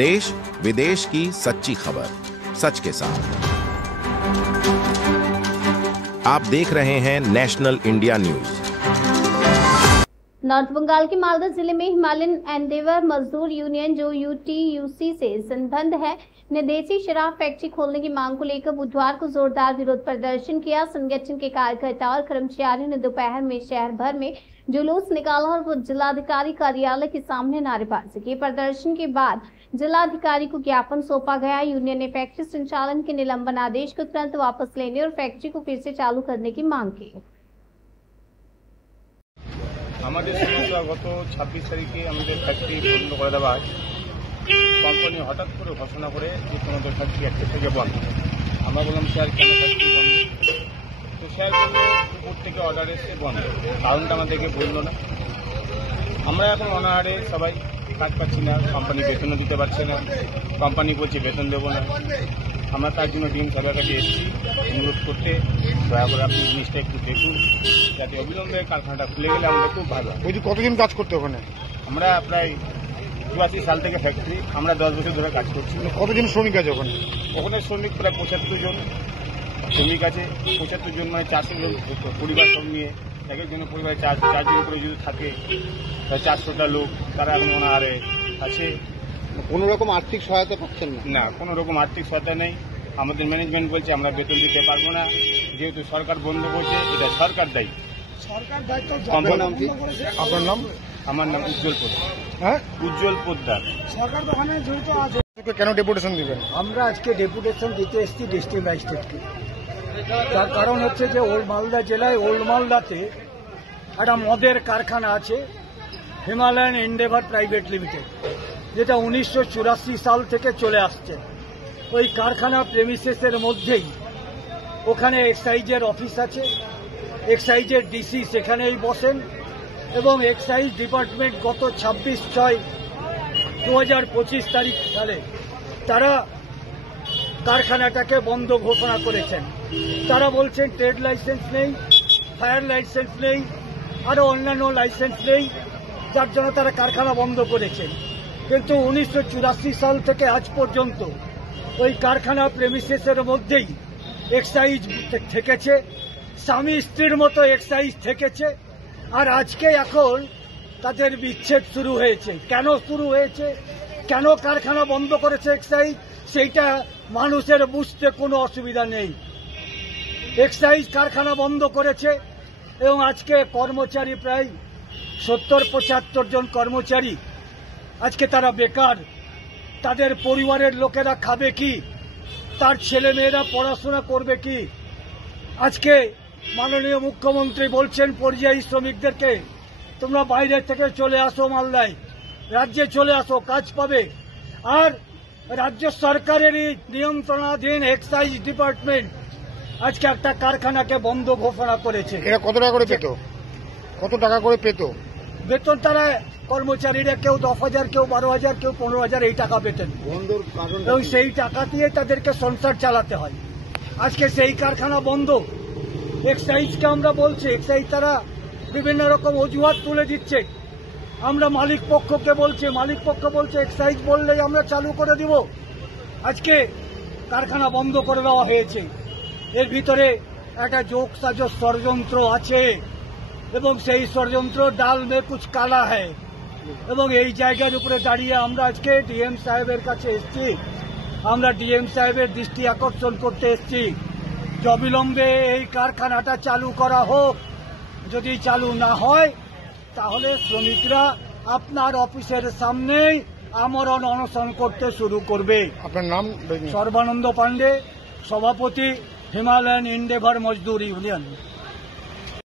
देश विदेश की सच्ची खबर सच के साथ। आप देख रहे हैं national India news. North Bengal के मालदा जिले में हिमालयन एंडेवर मजदूर यूनियन जो यूटीयूसी से संबद्ध है ने देसी शराब फैक्ट्री खोलने की मांग को लेकर बुधवार को जोरदार विरोध प्रदर्शन किया। संगठन के कार्यकर्ता और कर्मचारियों ने दोपहर में शहर भर में जुलूस निकाला और जिलाधिकारी कार्यालय के सामने नारेबाजी की। प्रदर्शन के बाद जिलाधिकारी को ज्ञापन सौंपा गया। यूनियन ने फैक्ट्री संचालन के निलंबन आदेश को तुरंत वापस लेने और फैक्ट्री को फिर से चालू करने की मांग की। আমাদের সমস্যা গত 26 তারিখে আমাদের ফ্যাক্টরি বন্ধ করে দেওয়া হয়। কোম্পানি হঠাৎ করে ঘোষণা করে যে তোমাদের ফ্যাক্টরি 1 থেকে বন্ধ। আমরা বললাম স্যার কেন ফ্যাক্টরি বন্ধ? তো স্যার বললো উপর থেকে অর্ডার এসে বন্ধ, কারণটা আমাদেরকে বললো না। আমরা এখন অনাহারে সবাই কাজ পাচ্ছি না, কোম্পানি বেতনও দিতে পারছে না, কোম্পানি বলছে বেতন দেবো না। আমরা তার জন্য ডিএম সাহেবের কাছে এসেছি অনুরোধ করতে, দয়া করে আপনি জিনিসটা একটু দেখুন যাতে অবিলম্বে কারখানাটা খুলে গেলে আমাদের খুব ভালো। বলছি কতদিন কাজ করতে ওখানে? আমরা প্রায় 82 সাল থেকে ফ্যাক্টরি, আমরা 10 বছর ধরে কাজ করছি। কতজন শ্রমিক আছে ওখানে? ওখানে শ্রমিক প্রায় 75 জন শ্রমিক আছে। 75 জন মানে 400 জন পরিবার সব নিয়ে, এক একজনের পরিবারে 4 জন করে যদি থাকে 400টা লোক, তারা এখন অনাহারে আছে। কোনো রকম আর্থিক সহায়তা পাচ্ছেন না? না, কোনো রকম আর্থিক সহায়তা নেই। আমাদের ম্যানেজমেন্ট বলছে আমরা বেতন দিতে পারবো না, যেহেতু সরকার বন্ধ করছে, এটা সরকার দায়ী। সরকার দায়িত্ব। আপনার নাম? আমার নাম উজ্জ্বল পোদ্দার। হ্যাঁ, উজ্জ্বল পোদ্দার। সরকার তো ওখানে জড়িত আছে। কেন ডেপুটেশন দিবেন? আমরা আজকে ডেপুটেশন দিতে এসেছি ডিস্ট্রিক্ট ম্যাজিস্ট্রেটকে। তার কারণ হচ্ছে যে ওল্ড মালদা জেলায় ওল্ড মালদাতে একটা মদের কারখানা আছে, হিমালয়ান এন্ডেভার প্রাইভেট লিমিটেড, যেটা 1984 সাল থেকে চলে আসছে। ওই কারখানা প্রেমিসেসের মধ্যেই ওখানে এক্সাইজের অফিস আছে, এক্সাইজের ডিসি সেখানেই বসেন এবং এক্সাইজ ডিপার্টমেন্ট গত 26/6/2025 তারিখ সালে তারা কারখানাটাকে বন্ধ ঘোষণা করেছেন। তারা বলছেন ট্রেড লাইসেন্স নেই, ফায়ার লাইসেন্স নেই, আরও অন্যান্য লাইসেন্স নেই, যার জন্য তারা কারখানা বন্ধ করেছেন। কিন্তু 1984 সাল থেকে আজ পর্যন্ত ওই কারখানা প্রেমিসেসের মধ্যেই এক্সাইজ থেকেছে, স্বামী স্ত্রীর মতো এক্সাইজ থেকেছে। আর আজকে এখন তাদের বিচ্ছেদ শুরু হয়েছে। কেন শুরু হয়েছে, কেন কারখানা বন্ধ করেছে এক্সাইজ, সেইটা মানুষের বুঝতে কোনো অসুবিধা নেই। এক্সাইজ কারখানা বন্ধ করেছে এবং আজকে কর্মচারী প্রায় 70-75 জন কর্মচারী আজকে তারা বেকার। তাদের পরিবারের লোকেরা খাবে কি, তার ছেলে মেয়েরা পড়াশোনা করবে কি? আজকে মাননীয় মুখ্যমন্ত্রী বলছেন পরিযায়ী শ্রমিকদেরকে তোমরা বাইরে থেকে চলে আসো, মালদায় রাজ্যে চলে আসো, কাজ পাবে। আর রাজ্য সরকারেরই নিয়ন্ত্রণাধীন এক্সাইজ ডিপার্টমেন্ট আজকে একটা কারখানাকে বন্ধ ঘোষণা করেছে। এরা কত টাকা করে পেত? কত টাকা করে পেত বেতন? তারা কর্মচারীরা কেউ 10,000, কেউ 12,000, কেউ 15,000 এই টাকা পেতেন এবং সেই টাকা দিয়ে তাদেরকে সংসার চালাতে হয়। আজকে সেই কারখানা বন্ধ। এক্সাইজকে আমরা বলছি, এক্সাইজ তারা বিভিন্ন রকম অজুহাত তুলে দিচ্ছে। আমরা মালিক পক্ষকে বলছি, মালিক পক্ষ বলছে এক্সাইজ বললেই আমরা চালু করে দিব। আজকে কারখানা বন্ধ করে দেওয়া হয়েছে। এর ভিতরে একটা যোগ সাজস ষড়যন্ত্র আছে এবং সেই ষড়যন্ত্র ডাল মে কুছ কালা হ্যায়। এবং এই জায়গার উপরে দাঁড়িয়ে আমরা আজকে ডিএম সাহেবের কাছে এসেছি। আমরা ডিএম সাহেবের দৃষ্টি আকর্ষণ করতে এসেছি যে অবিলম্বে এই কারখানাটা চালু করা হোক। যদি চালু না হয় তাহলে শ্রমিকরা আপনার অফিসের সামনেই আমরণ অনশন করতে শুরু করবে। আপনার নাম? সর্বানন্দ পান্ডে, সভাপতি, হিমালয়ান এন্ডেভার মজদুর ইউনিয়ন।